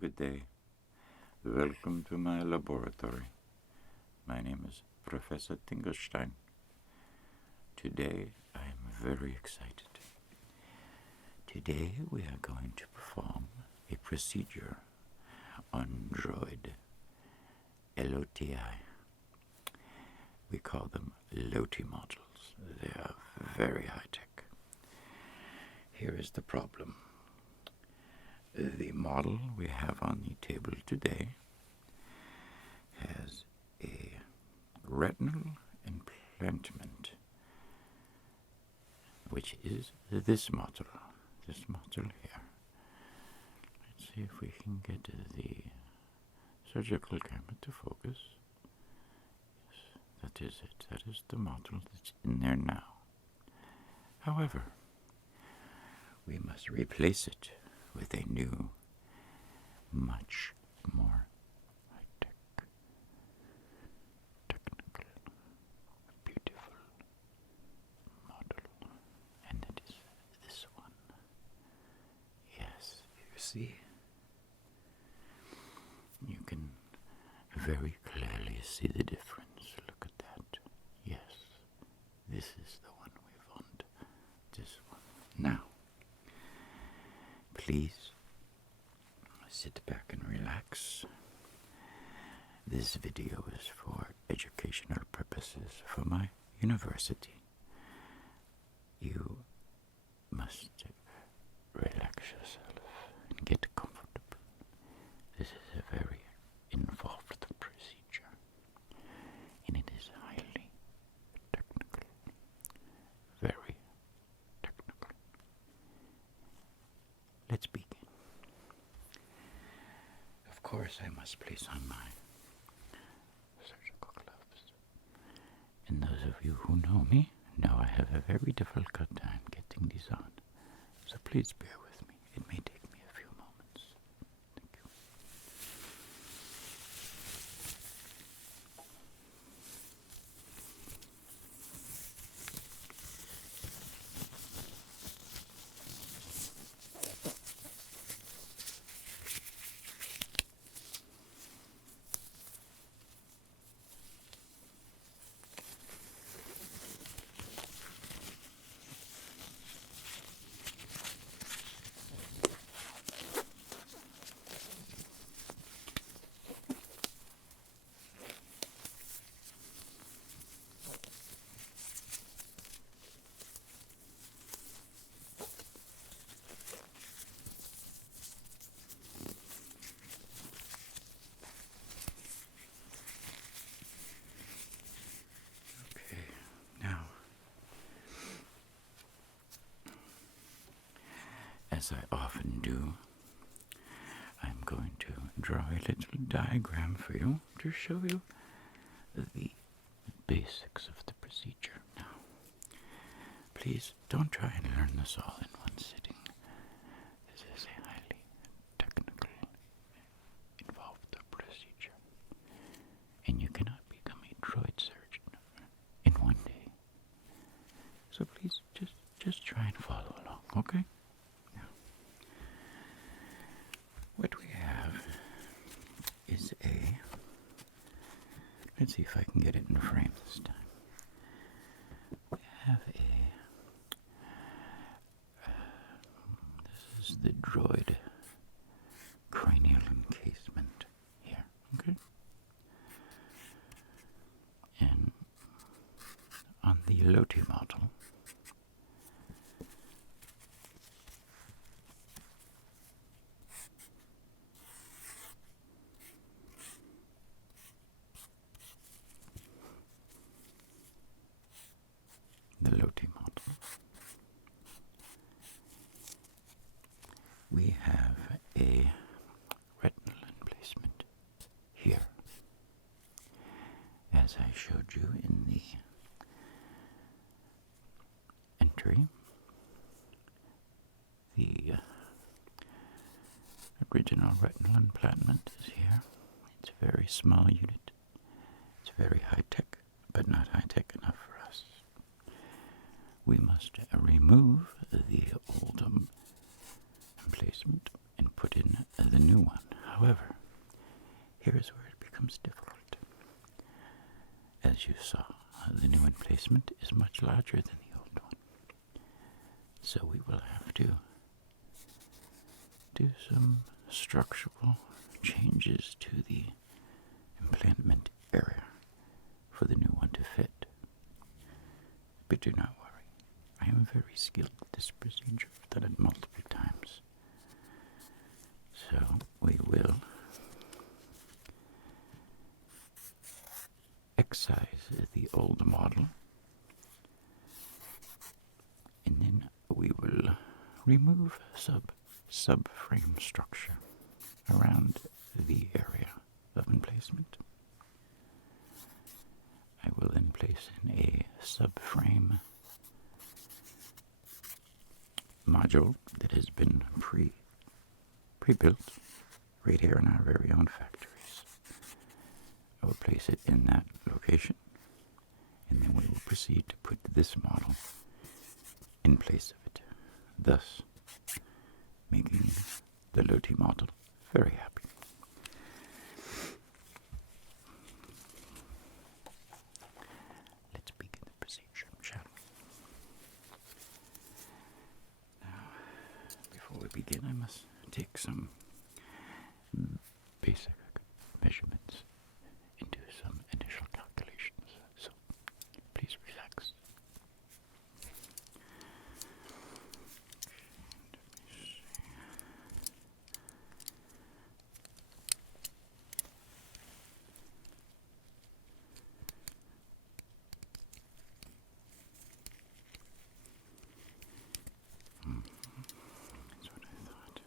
Good day. Welcome to my laboratory. My name is Professor Tinglestein. Today I am very excited. Today we are going to perform a procedure on Droid, LOTI. We call them LOTI models. They are very high-tech. Here is the problem. The model we have on the table today has a retinal implantment, which is this model here. Let's see if we can get the surgical camera to focus. Yes, that is it. That is the model that's in there now. However, we must replace it with a new, much more high-tech, technical, beautiful model. And it is this one. Yes, you see? You can very clearly see the difference. Look at that. Yes, this is the one we want. This one. Now, please sit back and relax. This video is for educational purposes for my university. You must relax yourself and get comfortable. This is a very involved procedure, and it is highly technical, very technical. Let's begin. Of course, I must place on my surgical gloves. And those of you who know me know I have a very difficult time getting these on. So please bear with me. It may take me a few moments. Thank you. As I often do, I'm going to draw a little diagram for you to show you the basics of the procedure. Now, please don't try and learn this all in one sitting. This is a highly technical, involved procedure, and you cannot become a droid surgeon in one day. So please just try and follow along, okay? What we have is let's see if I can get it in frame this time. We have this is the Droid cranial encasement here, okay? And on the LOTI model, we have a retinal emplacement here, as I showed you in the entry. The original retinal implantment is here. It's a very small unit. It's very high-tech, but not high-tech enough for us. We must remove the old emplacement and put in the new one. However, here's where it becomes difficult. As you saw, the new emplacement is much larger than the old one. So we will have to do some structural changes to the implantment area for the new one to fit. But do not worry. I am very skilled at this procedure. I've done it multiple times. So we will excise the old model, and then we will remove subframe structure around the area of emplacement. I will then place in a subframe module that has been pre-built right here in our very own factories. I will place it in that location, and then we will proceed to put this model in place of it, thus making the Loti model very happy. Let's begin the procedure, shall we? Now, before we begin, I must take some basic measurements and do some initial calculations. So, please relax. That's what I thought.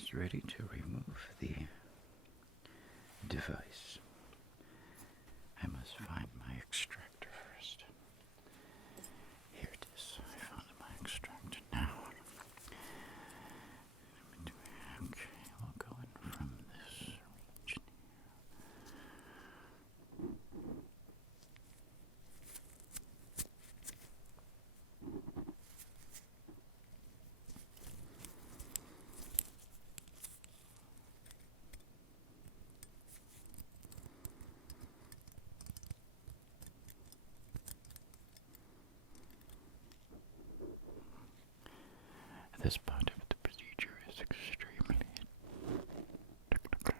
almost ready to remove the device. I must find my extractor first. Here it is. I found my extractor now. Okay, we'll go in from this region here. This part of the procedure is extremely technical.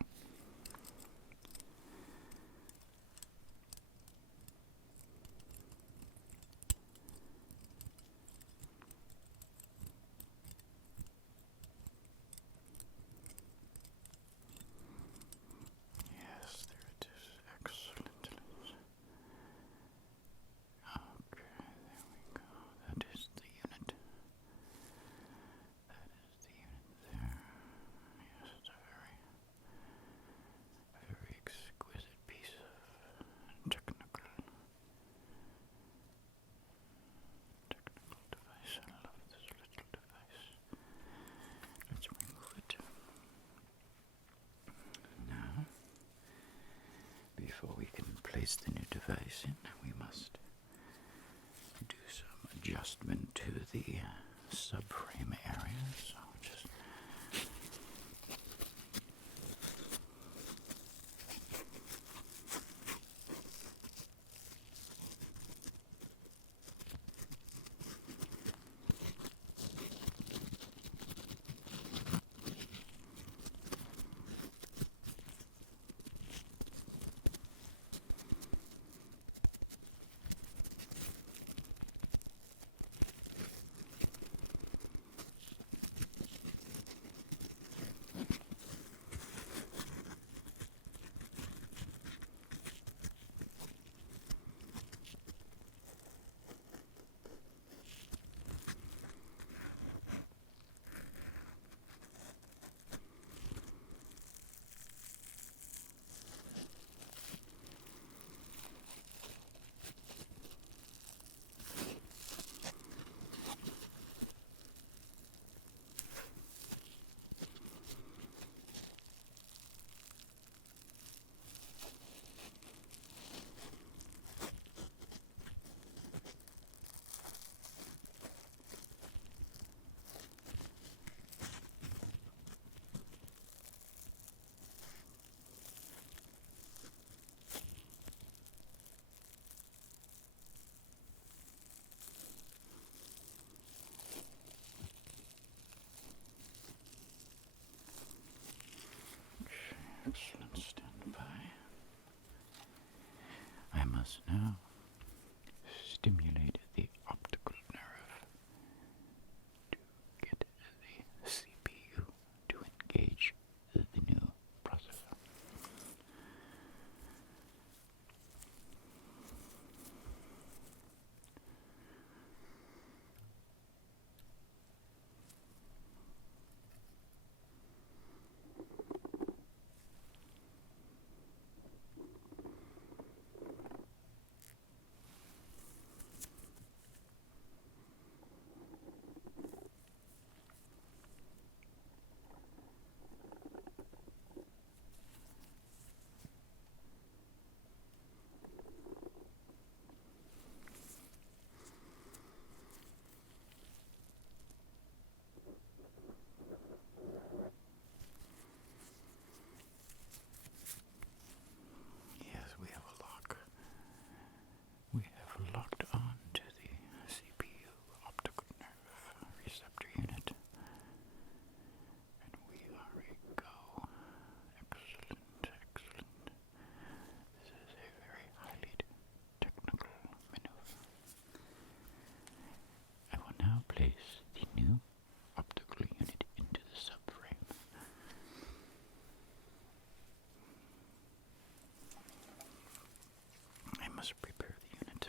Yes, there it is. Excellent. Okay, there we go. That is the unit. That is the unit there. Yes, it's a very exquisite piece of technical device. I love this little device. Let's remove it. Now, before we can place the new device in, we must do some adjustment to the subframe area. So just excellent. Stand by. I must now stimulate the optical nerve to get the CPU to engage the new processor. Yes, we have a lock. We have locked on to the CPU optical nerve receptor unit. And we are a go. Excellent, excellent. This is a very highly technical maneuver. I will now place the new optical unit into the subframe. I must prepare the unit.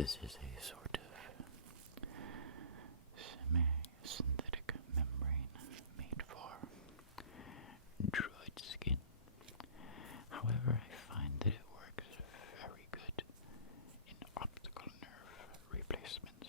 This is a sort of semi-synthetic membrane made for droid skin. However, I find that it works very good in optical nerve replacements.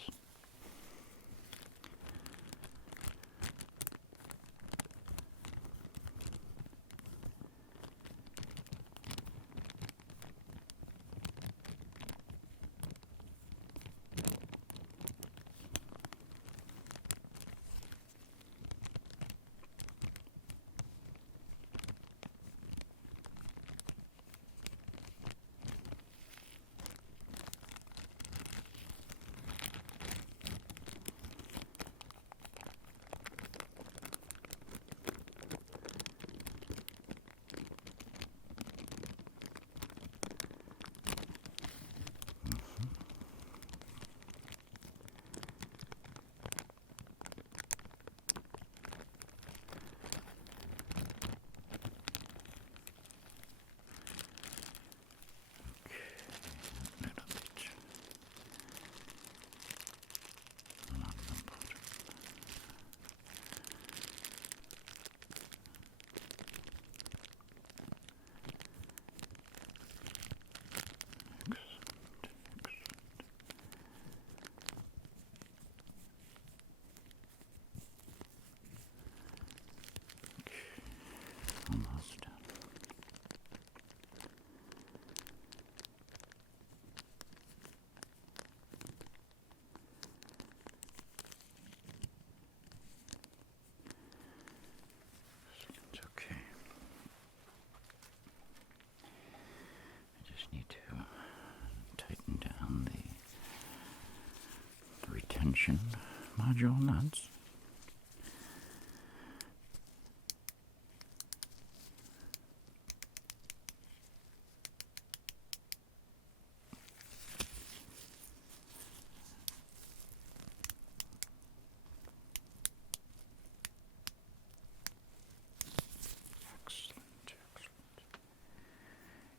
Almost done. It's okay. I just need to tighten down the retention module nuts.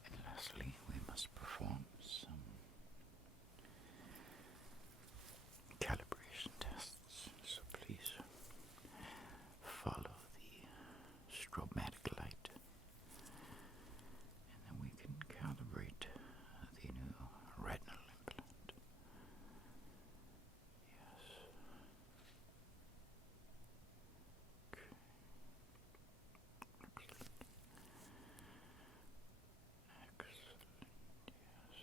And lastly, we must perform some calibration tests, so please follow the stromatic light, and then we can calibrate the new retinal implant. Yes. Okay. Excellent. Yes.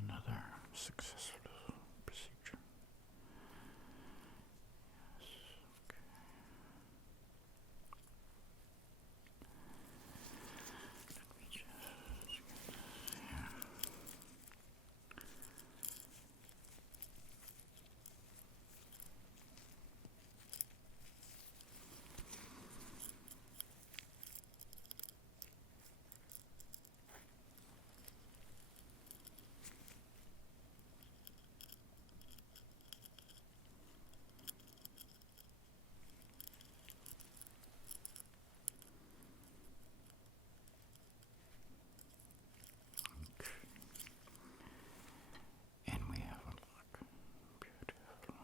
Another successful procedure. Yes. Okay. Let me just get this here. And we have a look. Beautiful.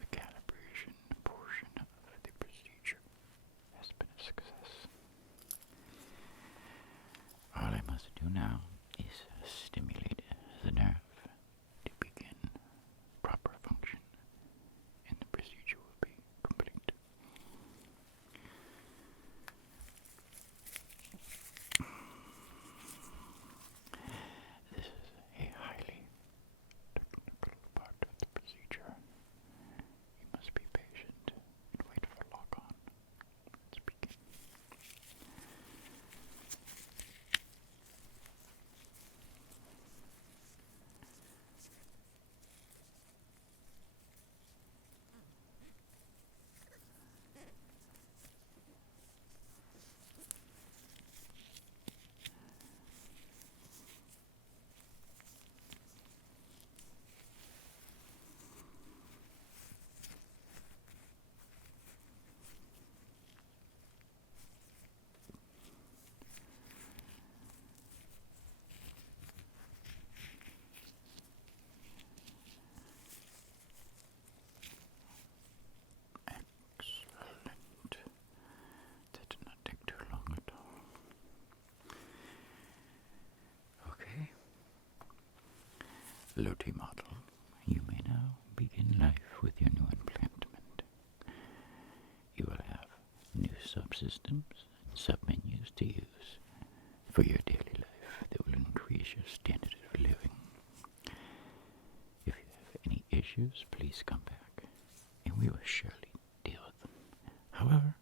The calibration portion of the procedure has been a success. All I must do now is stimulate the nerve to begin proper function, and the procedure will be complete. This is a highly technical part of the procedure. You must be patient and wait for lock-on. Let's begin. Loti model, you may now begin life with your new implantment. You will have new subsystems and submenus to use for your daily life that will increase your standard of living. If you have any issues, please come back, and we will surely deal with them. However,